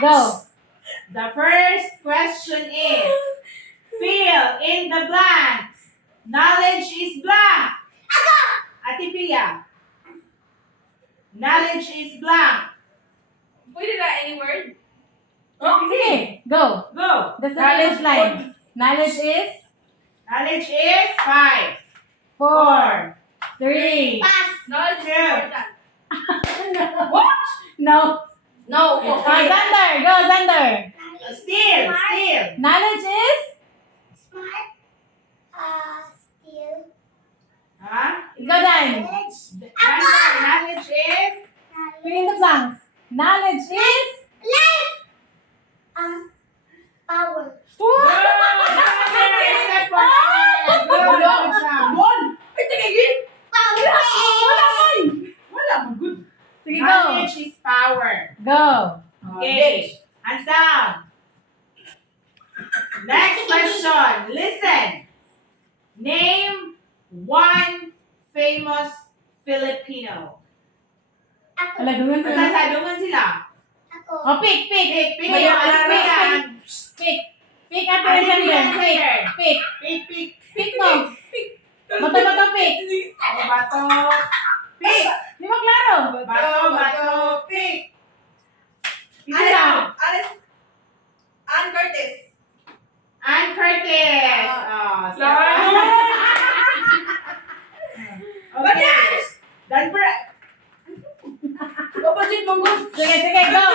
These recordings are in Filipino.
Go. The first question is, fill in the blanks. Knowledge is blank. Ate Pia. Knowledge is blank. Pwede na any word? Sige. Go. Go. The knowledge line. Knowledge is Knowledge is 5, 4, 4, 3. Knowledge is Yeah. important. What? No. No. Oh, Okay. Xander. Go, Xander. Still. Knowledge is? Huh? Go, Dan. Knowledge is Fill in the blanks. Knowledge is? Power. Bon! Ay, tingigin! Wala mo good. Sige, go. Knowledge is power. Go. Okay. Hands down. Next question. Listen. Name one famous Filipino. Alagungan sila. Masasadungan sila. Oh, pick. Pick. May Pick. Pick at Ano yung Xander. answer? Pick. Pick. Pick mo. Bato, pick. Bato. Pick. Di ba klaro? Bato. Pick. Isa Alice. lang. Alice. Ann Curtis. Ann Curtis. Oh, Sorry. Okay. Dan Brad. Kapatid mo mo. Sige, go.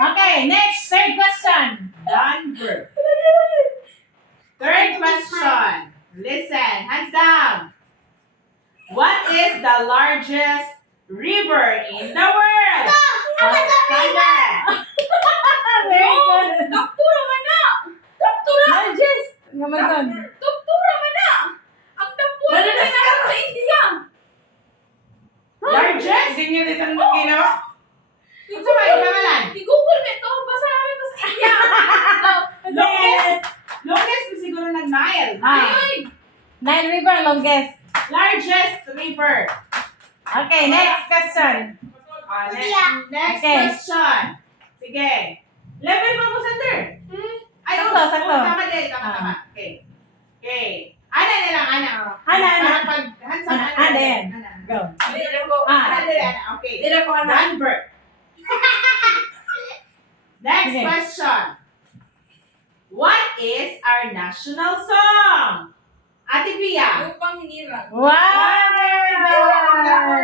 Okay, next. Third question. Dunbar. Third question. Listen, hands down. What is the largest river in the world? Thunder. Very good. Kaptura man na! Kaptura! Largest. Amazon. Kaptura man na! Ang kaptura na nalang sa India! Largest? Hindi niya din ang ginawa. Ito ba yung pangalan? I-google mo ito. Basta namin ito sa India. Longest na siguro ng Nile. Ayun! Nile River, longest. Largest river. Okay, next question. Next Okay. question. Sige. Level mo mo, Sander. Ay, Sakto. Tama din. Tama. Okay. Ana na lang, Ana. Ana. Handsome, Ana. Ana. Ana. Ana. Go. Hindi na ko. Ana din, Ana. Okay. Hindi na ko ano. Dunbar. Next Okay. question. What is our national song? Ate Pia. Lupang hinirang. Wow! Very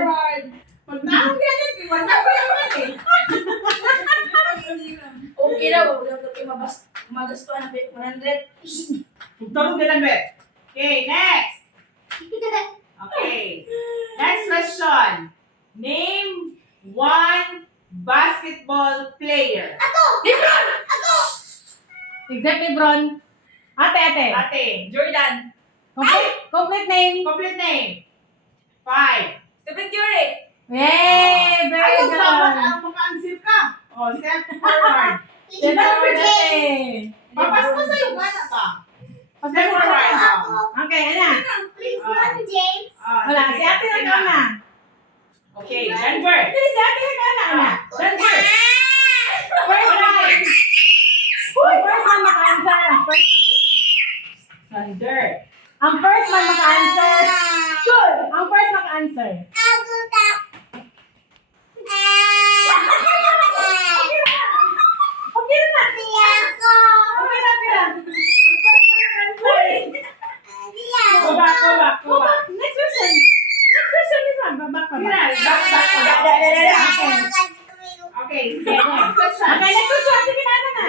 good. Magnaon ganyan, wala ko naman eh. Okay na, wag lang kayo magastuhan ng 100. Tugtog din ang bet. Okay, next. Okay. Next question. Name one basketball player. Exactly, Bron. Ate. Ate, Jordan. Complete name. complete name. 5. Stephen Curry. Yay! Very Ayun, sama good. ang maka-answer ka. O, step forward. Okay. Papas mo sa'yo, gana ka. Step Step forward. Okay, Ana. James. Wala, si ate na ka na. Okay, Denver. Hindi, si ate na ka na, Ana. Denver. First one. First one maka-answer. Thunder. Ang first one maka-answer. Good. Ang first maka-answer. Okay na. Okay na. Ang first one maka-answer. Go back. Go back. Next question. Next question is one. Back. Back. Okay, sige. Next question. Okay, next question. Sige na, Ana na.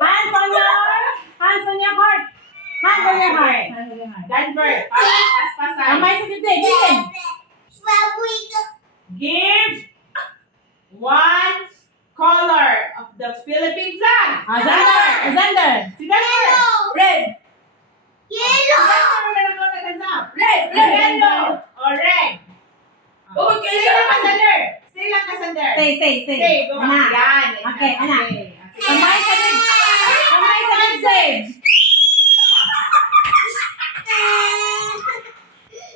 Hands on your heart. Hands on your heart. Denver. Paspasan. Kamay sa dibdib. Listen. Give one color of the Philippine flag. Xander. Si Denver. Red. Red. Yellow. Or red. Oh, Stay kaya lang ka, Sander. Stay lang ka, Sander. Stay. Stay. Go back. Ana. Yan. Okay, Ana. Okay. Kamay sa dibdib. Kamay sa dibdib.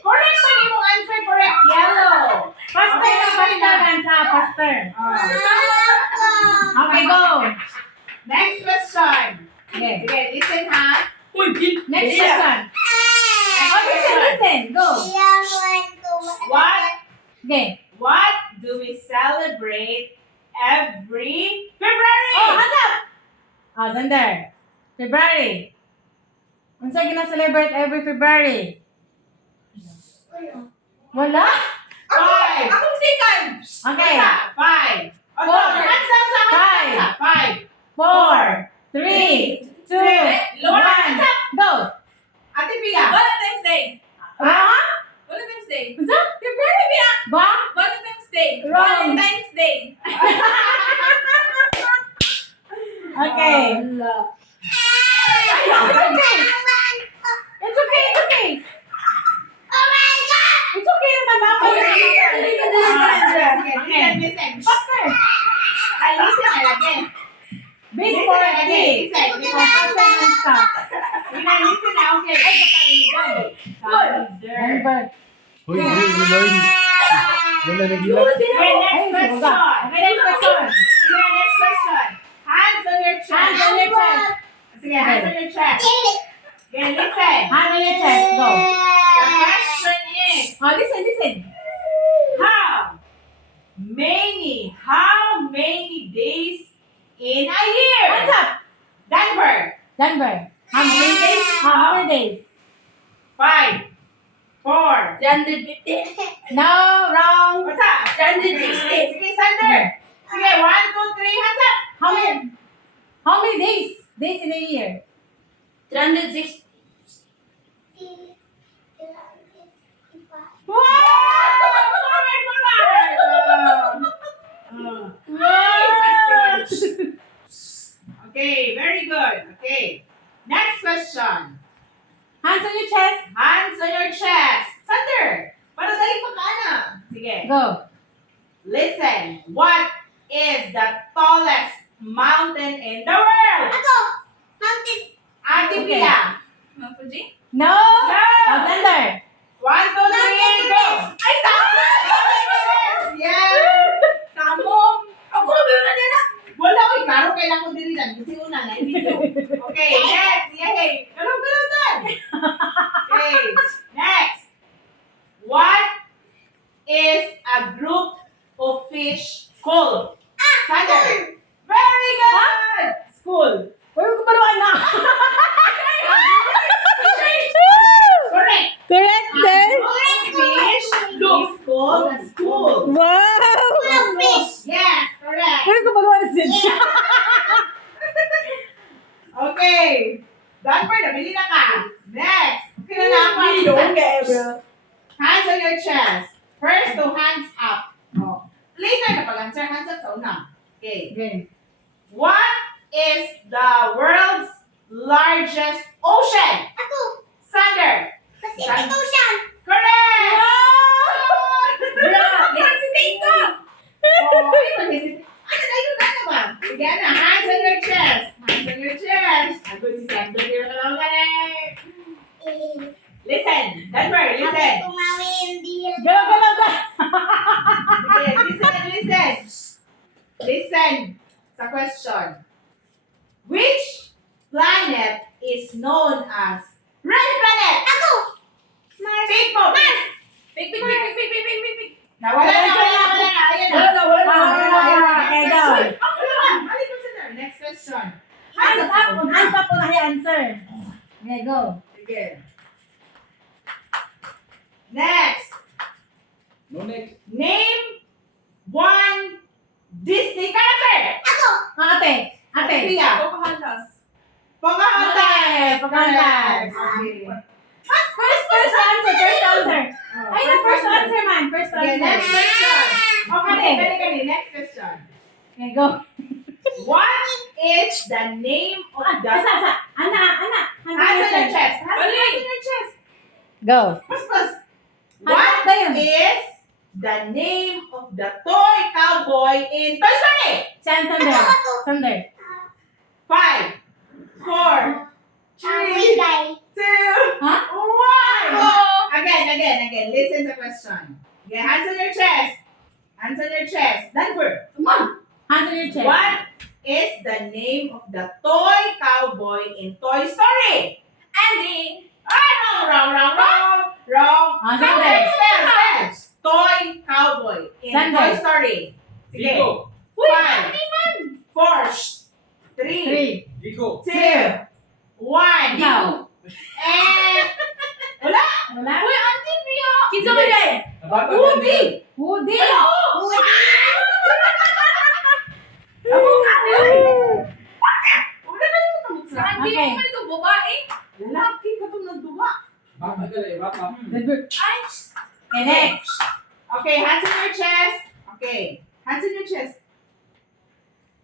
Correct pa yung answer. Correct. Yellow. Basta hands up. faster. Okay, go. Next question. Okay. Sige, listen ha. Next question. Oh, listen. Go. What Okay. What do we celebrate every February? Oh, hands up. Oh, Sander. February. Unsa gina-celebrate every February? Wala? Five. Akong second. Okay. Five. Oh, Four. Five. Five. 4, 3, 2, 1. Go. Ate Pia. Valentine's Day. Ah? Valentine's Day. Unsa? February biya. Ba? Valentine's Day. Wrong. Valentine's Day. Okay. It's okay. It's okay. It's okay naman ba? Listen. Faster. Listen again. Base for again. Listen. Faster and stop. Listen na, okay. Ay, Number. Hoy, Lord. Wala nagilap. Okay, next question. Okay, next question. Sige, next question. Hands on your chest. Hands on your chest. Sige, hands on your chest. Okay, listen. Hand on your chest. Go. The question is, Oh, listen. how many days in a year? Hands up. Denver. How many days? How many days? 5, 4. 350. No, wrong. What's up? 360. Sige, Sander. Sige, 1, 2, 3, hands up. How many days? Days in a year? 360. Wow! Okay, very good. Okay. Next question. Hands on your chest. Hands on your chest. Sander, para dali pa ka na. Sige. Go. Listen. What is the tallest mountain in the world? Ate Okay. Pia. Mount Fuji? No. No. Oh, Sander. 1, 2, 3, go. Ay, tama! Yes. Tamo! Ako na ba yun na nila? Wala ko klaro kailan ko diri lang kasi una na video. Okay, next. Yay. Galong dan. Okay. Next. What is a group of fish called? Sander. Very good. School. Uy, kumaluan na. Correct. Correct A group of fish is called a school. Wow. Yes, correct. Uy, kumaluan na siya. Okay. Danper, nabili na ka. Next. Kinalaman. Hands on your chest. First to hands up. Oh. Later na pag-answer, hands up sa una. Okay. Okay. What is the world's largest ocean? Sander. Correct! Bra! Hesitate ka! Oh, ay, mag-hesitate. Ano na yun? Ano ba? Sige na, hands on your chest. Hands on your chest. Ako si Sander. Hindi na lang galing. Listen. Denver, listen. Galaw ka. Okay, listen. Listen sa question. Which planet is known as red planet? Pick mo. Pick! Nawala na. Ayan na. Okay, go. Balik mo sa next question. Hands up po na answer. Okay, go. Sige. Next. No next. Name one Disney character. Ate. Pia. Pocahontas. Pocahontas. Pocahontas. Okay. First answer. Ay, na first answer man. First Okay, next answer. question. Okay. Kani. Next question. Okay, go. What is the name of the... Ana. Hands on your chest. Hands on your chest. Go. Plus. Hands What up na yun. is the name of the toy cowboy in Toy Story? Sander. 5, 4, 3, 2, Huh? 1. Again. Listen to the question. Okay, hands on your chest. Hands on your chest. Denver. Come on. Hands on your chest. What is the name of the toy cowboy in Toy Story? Andy. Wrong. Sander. Steps. Toy cowboy in Sander. Toy Story. Sige. Zico. Uy, Five. Andy man. 4, 3, 3, Zico. 2, 1. Ikaw. And wala. Wala? Uy, Andy Pia. Kinsa man day? Nabata Woody. Woody. Hello. Amo ka din. Wala na yung tamot Sa sa. Andy Okay. mo man ito babae. Lalaki ka itong nagduwa. Bata ka rin, bata. Denver. Ay. Okay, next. Okay, hands in your chest. Okay, hands in your chest.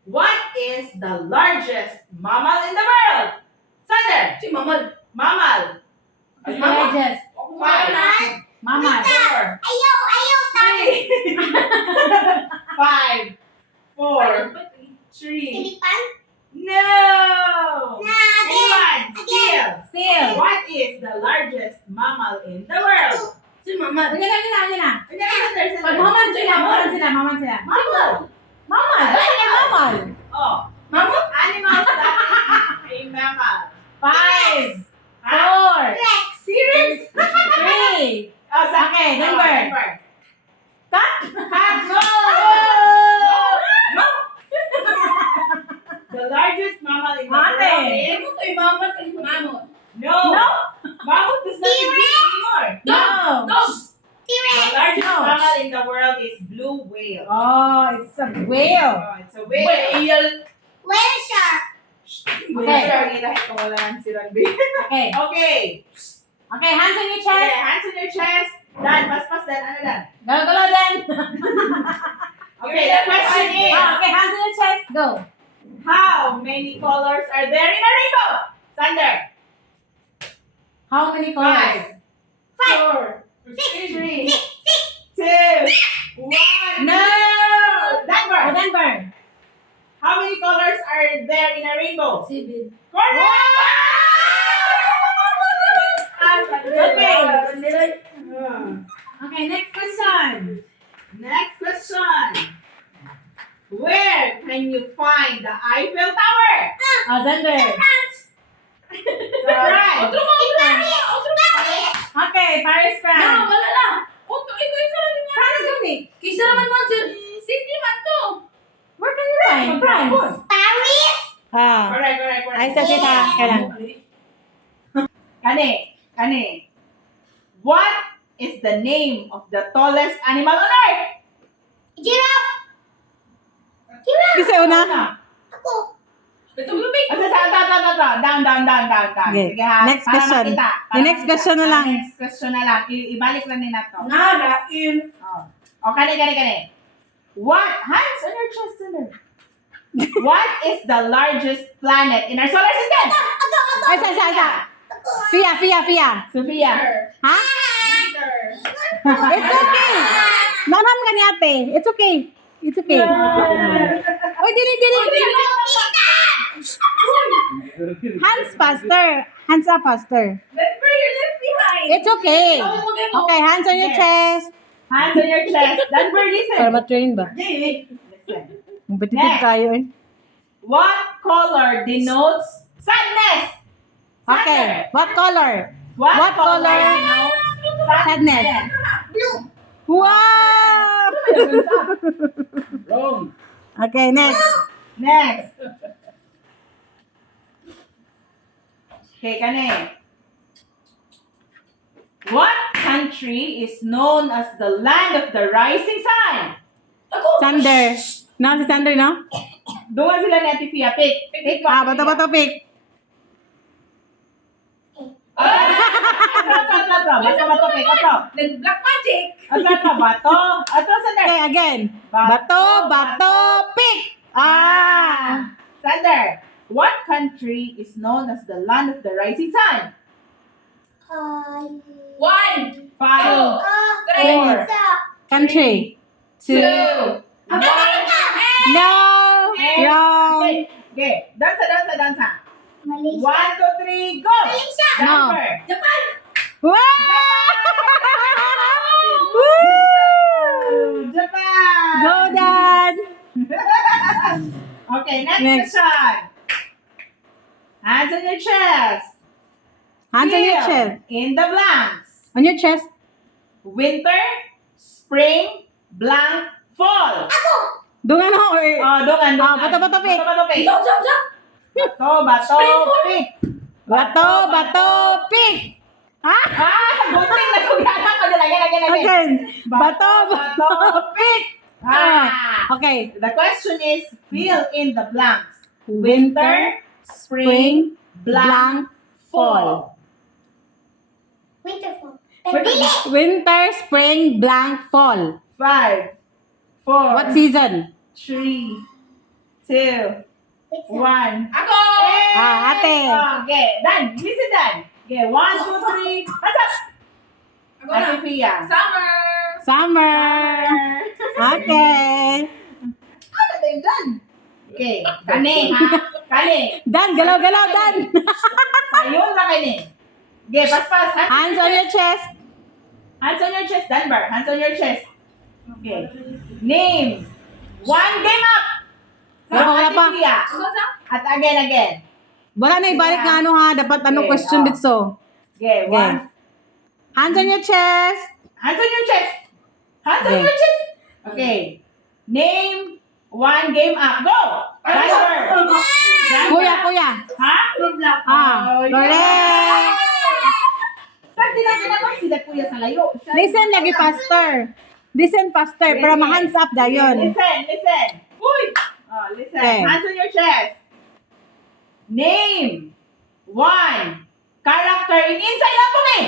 What is the largest mammal in the world? Sander. Si Mamal. Mammal. Largest. Five. Mama. 4, Ayaw, 3, 5, 4, 3. Tilipan? No. Anyone? Still. Still. What is the largest mammal in the world? Si Mamal. Sige na. Pag maman sila. Mammal. Maman. Basta na maman. Oh, Mama? animals that is a mammal. 5, Huh? 4, Rex. Serious? 3. Oh, sa Okay, Denver. Cut. No! No! The largest mammal in the world Ate. is... Ano kay Mama kay Mamot? No! Mammoth does not exist anymore. No. Dog. The T-Rex. largest No. mammal in the world is blue whale. Oh, it's a whale. Oh, it's a whale. Whale. Whale shark. Okay. Sorry, dahil kawalan si Ranby. Okay. Okay. Okay, hands on your Okay, chest. hands on your chest. Dan, pas-pas Dan. Ano Dan? Galaw then. Okay, the question is, Okay, hands on your chest. Go. how many colors are there in a rainbow? Sander. How many colors? 5, 4, 3, 2, 1. No. Denver. Oh, Denver. How many colors are there in a rainbow? 7. Correct! Okay. Okay, next question. Next question. Where can you find the Eiffel Tower? Oh, Zender. France. Right. Otro mo. In Paris. Paris. Okay, Paris, Na, France. malala. Otro, ito isa lang yung France, guni. Kisa naman mo, sir. City man to. Where can you find France? Paris. Ah. Correct. Ay, sa kita. Kailan? Kani. What is the name of the tallest animal on earth? Giraffe. Giraffe. Kasi una. Ako. Ito lubig. Down. Okay. Sige ha. Next Para question. makita, para Yung next makita. question na lang. Next question na lang. Ibalik lang din nato. Nalain. Oh, kani. What? Hands on your chest, Sander. What is the largest planet in our solar system? Ay, sa. Fia. Sophia. Ha? It's okay. Nanam ka ni ate. It's okay. Oy, dili. Hands up faster. Remember, you're left behind. It's okay. Oh, Okay, hands on your Yes. chest. Hands on your chest. Denver, listen. Para ma-train ba? Listen. Competitive Next. tayo eh. What color denotes sadness? Okay, what color? What, What color? denotes Sadness. Blue. Wow! Wrong. Okay, next. Next. Okay, kani. What country is known as the land of the rising sun? Ako. Sander. No, si Sander, no? Doon sila ni Ate Fia. Pick. Bato, pick. Bato, pick. Bato. Nag-black magic. Bato. Sander. Okay, again. Bato, pick. Ah! Sander, what country is known as the land of the rising sun? 1. 5, Three. Country. 2. 2, 1. No! Wrong. Okay. Dansa. Malaysia. 1, 2, 3, go! Malaysia. No. Denver. Japan. Wow! Woo! Japan! Go, Dan! Okay, next Next. question. Hands on your chest. Hands on your Fill chest. In the blanks. On your chest. Winter, spring, blank, fall. Dungan ako or... Dungan. bato, pick. Bato, pick. Jump, jump, jump. Bato, pick. Bato, pick! Ha? Gunting na kugana ko. Again. Again. Bato, pick! Okay. The question is, fill in the blanks. Winter, spring, blank, fall. Winterfall. Winter, spring, blank, fall. 5, 4, What season? 3, 2, 1. Ako! Ate. Okay, done. Listen, done. Okay, 1, 2, 3. Hands up. Ako na. Ate Pia. Summer! Summer. Okay. Ano na yung done? Okay, kani ha? Kani. Dan, galaw-galaw, Dan. Ayun na kani. Okay, pas. Hands on your chest. Hands on your chest, Denver. Hands on your chest. Okay. Names. 1 game up. Wala pa. Ate Pia. Ako na. At again. Wala na ibalik nga ano ha. Dapat ano Okay, question oh. dito. Okay, Okay. 1. Hands on your chest. Hands on your chest. Hands on Okay. your chest. Okay. Name 1 game up. Go. Denver. Kuya. Ha? Ah, correct. Pag dinaginapan sila kuya sa layo. Listen lagi, pastor. Listen, pastor. Para ma-hands up dayon. Listen. Uy. Listen. Okay. Hands on your chest. Name 1 character in Inside Out to Me.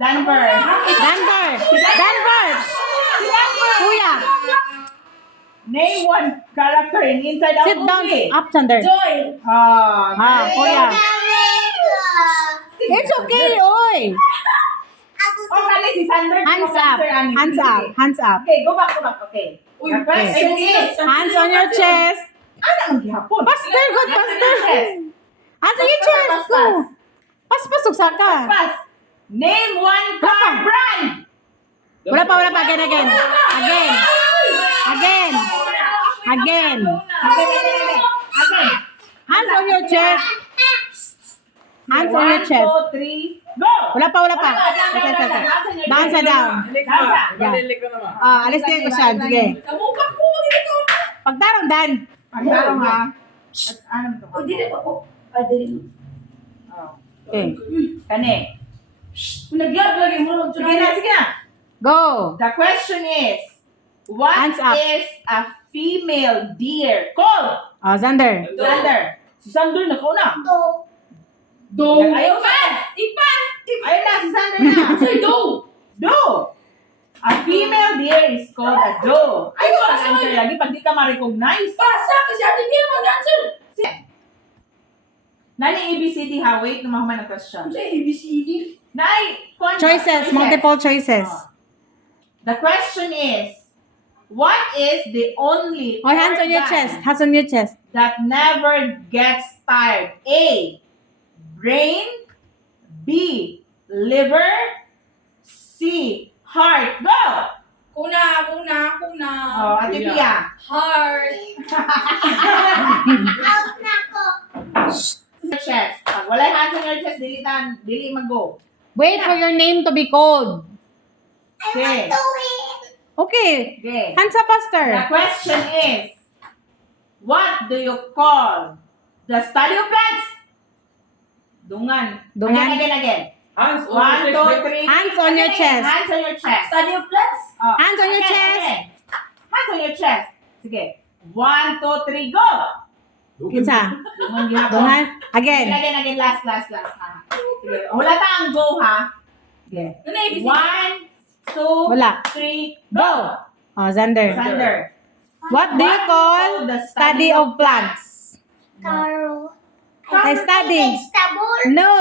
Denver. Denver. Kuya. Name 1 character in Inside Out Sit down. movie. Up, Sander. Joy! Kuya. It's okay, oy. Oh, kani si Sander. Hands up. Hands up. Okay, go back. Okay. Uy, The question is, Hands on your chest. ano ang gihapon? Pastor, good pastor. Hands on your chest. Go. Pasok sa ka. Pas. Name 1 car brand. Wala pa. Again. Again. Hands on your chest. Hands on your chest. 1, 2, 3, go! Wala pa. Down sa down. Madilig ka naman. Alis kayo ko siya. Sige. Kamukha ko! Ikaw na! Pagtarong, Dan. Pagdarong ha. Ano to? O, di rin ako. Ay, di rin. Oh. Okay. Kani. Kung nag-love lagi mo, Sige na. Go. The question is, what Hands up. is a female deer called? Sander. Sander. Si Sander na ko na. Do! Ayaw Ipas! Ayun na, si Sander na. Say do! Doe. A female deer is called a doe. Ay, Ay, pag-answer lagi pag di ka ma-recognize. Pasa! Kasi ate Pia mag-answer! Nani ABCD ha? Wait, lumahuman ang question. Sa ABCD. Nai, Choices. Multiple choices. The question is, what is the only Oh, hands on your organ chest. Hands on your chest. that never gets tired? A, brain. B, liver. C, heart. Go! Kuna! Oh, Ate Pia. Heart! Out na ko. Chest. Pag wala yung hands on your chest, dili mag-go. Wait for your name to be called. Okay. Okay. Okay. Hands up, pastor. The question is, what do you call the study of plants? Dungan. Dungan. Again. Hands on 1, 2, your chest. 3. Hands on your chest. Hands on your chest. Study of plants? Oh, Hands on your again, chest. again. Hands on your chest. Sige. 1, 2, 3, go! Kinsa? Dungan gihapon. Dungan. Again. Again. Last. Ha. Sige. Wala ta ang go, ha? Sige. Ano na ABCD? 1, 2, Wala. 3, go! Oh, Sander. Sander. What do you call the study of plants? Carol. I study. Vegetable. No.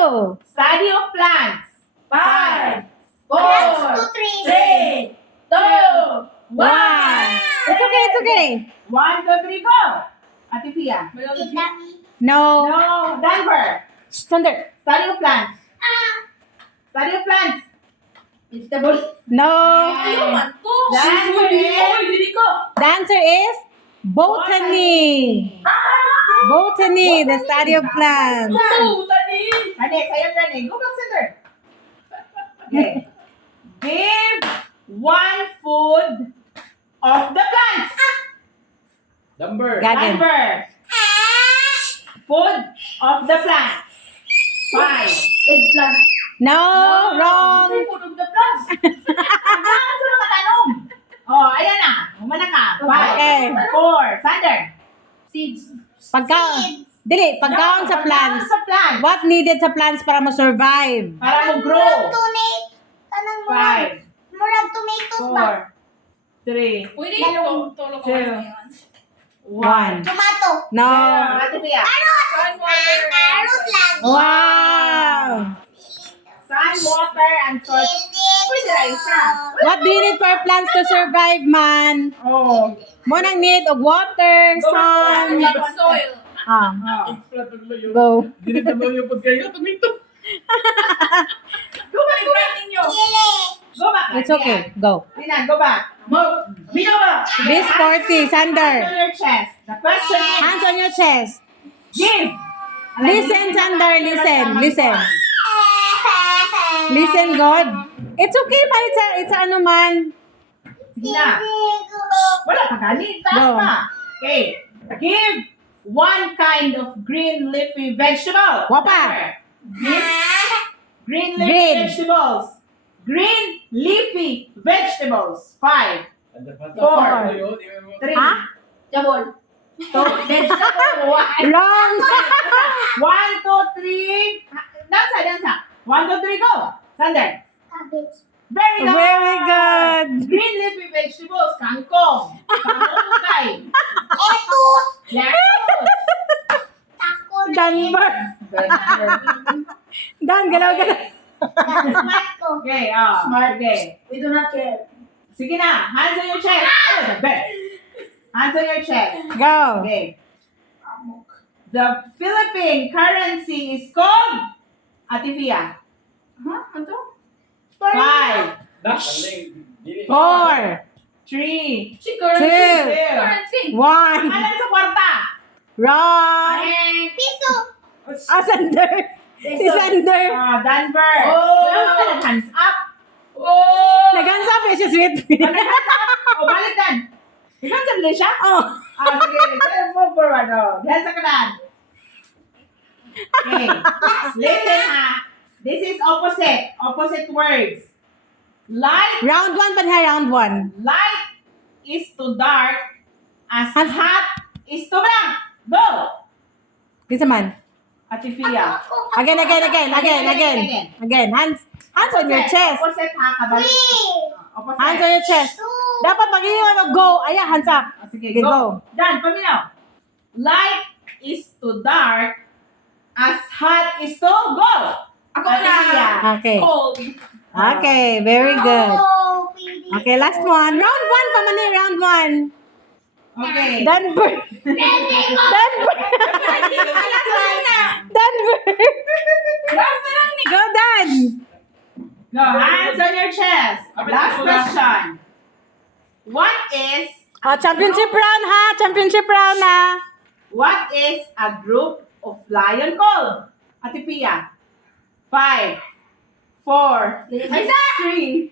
Study of plants. 5, 1, 4, 2, 3. 3, 2, 1! It's okay. 1, 2, 3, go! Ate Pia. Vitamin. No. No, Denver. Sander. Study of plants. Ah. Study of plants. Vegetable. No. Ayaw man ko. The answer is Dili ko. The answer is botany. Botany, the study of plants. Tani. Hani, sa'yo gani. Go back center. Okay. Give one food of the plants. Number. Gagan. Number. Food of the plants. 5. Eggplant. No, wrong. Food of the plants. Ang sa mga tanong. Oh, ayan na. Umana ka. 5. Okay. 4. Sander. Seeds. Pagkaon sa plants. Sa plants. What needed sa plants para mo-survive? Para mag-grow. Tomato. Kanang murag. 5. Murag tomatoes ba? 4. 3. Pwede Dalawang. ito. Tulog ko Two. na yan. 1. Tomato. No. Ate Pia. Sun, water, Carrot lagi. Wow. Sun, water, and salt. Pwede na isa. What do you need for plants to survive, man? Oh. Mo nang need of water, sun. Soil. Ah, Oh. go. Dili na mo yung pagkayo. Tumito. Go back, go back. Ninyo. Go back. It's okay. Go. Tina, go back. Bino ba? This 40, Sander. Hands on your chest. The question is, Hands on your chest. give. Listen, Sander. Listen. Listen. Listen, God. It's okay, man. It's a ano man. Tina. Wala pa gani. Taas Go. pa. Okay. Give one kind of green leafy vegetable. Wapa. Give green leafy Green. vegetables. Green leafy vegetables. 5. Four. 3. Ha? Jabol. 2. Vegetable. 1. Wrong. 1, 2, 3. Dansa, dansa. 1, 2, 3, go. Sander. Cabbage. Very good. Very good. Green leafy vegetables. Kangkong. Pangungkay. Lettuce. Lettuce. Taco na. Denver. Dan, galaw-galaw. Smart ko. Okay, smart. Okay. We do not care. Sige na. Hands on your chest. Oh, the best. Hands on your chest. Go. Okay. The Philippine currency is called Atifia. Ha? Ano? 5, 4, 3, Si currency. Two. Currency. 1. Alam sa kwarta. Wrong. And Piso. Ah, Sander. Si Sander. Denver. Oh. Hands up. Oh! Nag-ansap eh siya, sweet. Balik dan. Ikaw sabi siya? Oh. Sige. Move forward. Diyan sa kanan. Okay. Listen ha. This is opposite. Opposite words. Light Round 1 pa niya, round 1. light is to dark as Hands- hot is to blank. Go! Kinsa man? Atifia. Again. Again. Hands on your chest. Opposite ha. Kabalik. 3. Opposite. Hands on your chest. 2. Dapat mag-iwan o go. Ayan, hands up. Sige, Okay, go. go. Dan, paminaw. Light is to dark as hot is to go. Ako na. Okay. Cold. Okay, very good. Oh, pili. Okay, last one. Round 1 pa man eh, round 1. Okay. Denver. Denver. Denver. Go, Dan. Go. Hands on your chest. Last question. What is Oh, championship round ha. Championship round ha. what is a group of lion called? Ate Pia. 5, 4, 3,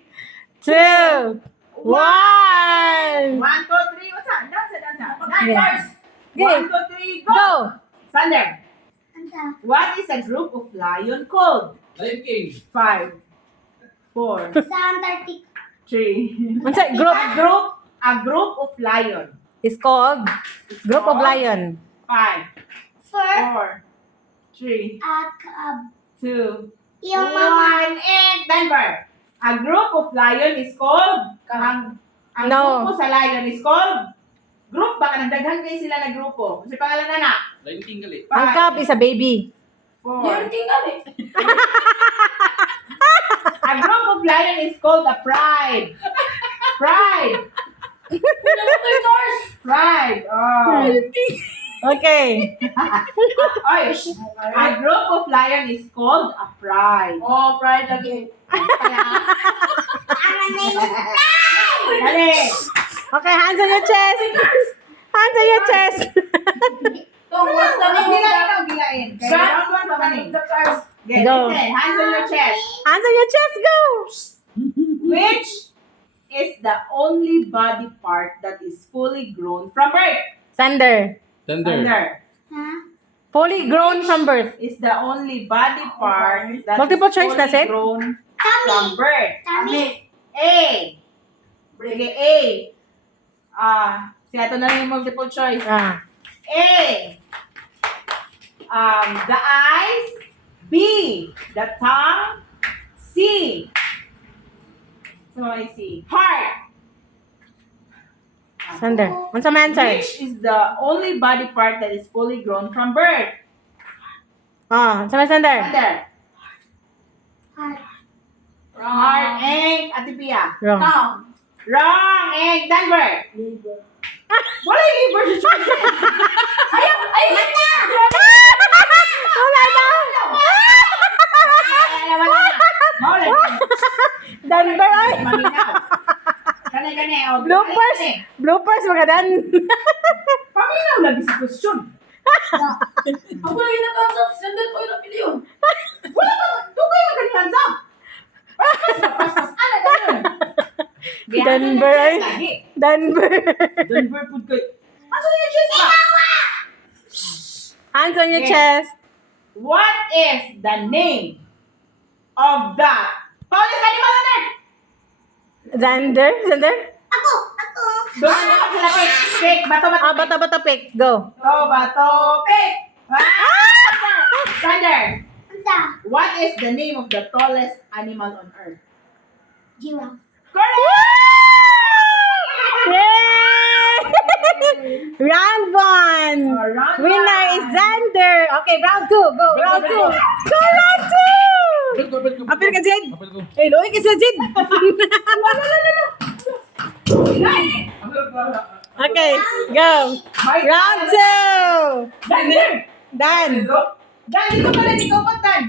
2, 1. 1, 2, 3. What's that? Dansa. Yes. Okay. 1, 2, 3, go. Go. Sander. Anta. What is a group of lion called? Lion King. 5, 4, Sa Antarctica. 3. What's that? Group A group of lion. is called Group of Lion. 5, Fur. 4, 3, Akab. 2, Yung mama. 1, and Denver. A group of lion is called ang No. grupo sa lion is called group. Baka nagdaghan kayo sila na grupo. Kasi pangalan na na. Lion King gali. Ang cub is a baby. 4. Yan tingnan eh. A group of lion is called a pride. Pride. Namatay cars. Pride. Oh. Okay. Oy, a group of lion is called a pride. Oh, pride again. Our name is Pride. Dali. Okay, hands on your chest. Hands on your chest. Tong, what's the name of Gilain the... ang gilain. Okay, Brand round one pa man eh. the cars? Okay, Go. listen. Hands on your chest. Hands on your chest, go. Which is the only body part that is fully grown from birth? Thunder. Thunder. Thunder. Huh? Fully grown from birth. Is the only body part that Multiple is choice, fully that's it? grown Tummy. from birth. Tummy. A. Sige, A. Siya ito na rin yung multiple choice. Ah. A. The eyes. B. The tongue. C. So I see. Heart. Thunder. What's some answer? Which is the only body part that is fully grown from birth? Ah, sama thunder. Thunder. Heart. Heart. Egg. Ate Pia. Wrong. Tong. Wrong. Egg. Denver. Liver. Wala yung liver sa choices. Ayaw! Ay! Wala na. Wala na. Mawala. Denver ay. Maminaw. Kani. Oh, Bloopers. kani. Bloopers mga dan. Paminaw lagi sa question. Ako lagi nag-answer. Sandal po yung napili yun. Wala ba? Dugay ang kanilang sam. Paspas. Ano ganun? Denver ay. Lagi. Denver. Denver food kay. Aso yung chest ba? Hands on your Okay. chest. What is the name of the tallest animal on earth? Thunder. Thunder. Ako. Doon na ako sila pick. Pick. Bato. Ah, bata pick. Go. Bato. Pick. Thunder. Unsa? What is the name of the tallest animal on earth? Giraffe. Correct! Yay! Round one. Round Winner one. is Xander. Okay, round two. Go, round two. Go, round two. Apel ko. Apil ka, Jed. Apel ko. Eh, loy ka sa Jed. Okay, go. Round two. Thunder! Done. Dan, dito ka lang ikaw, Patan.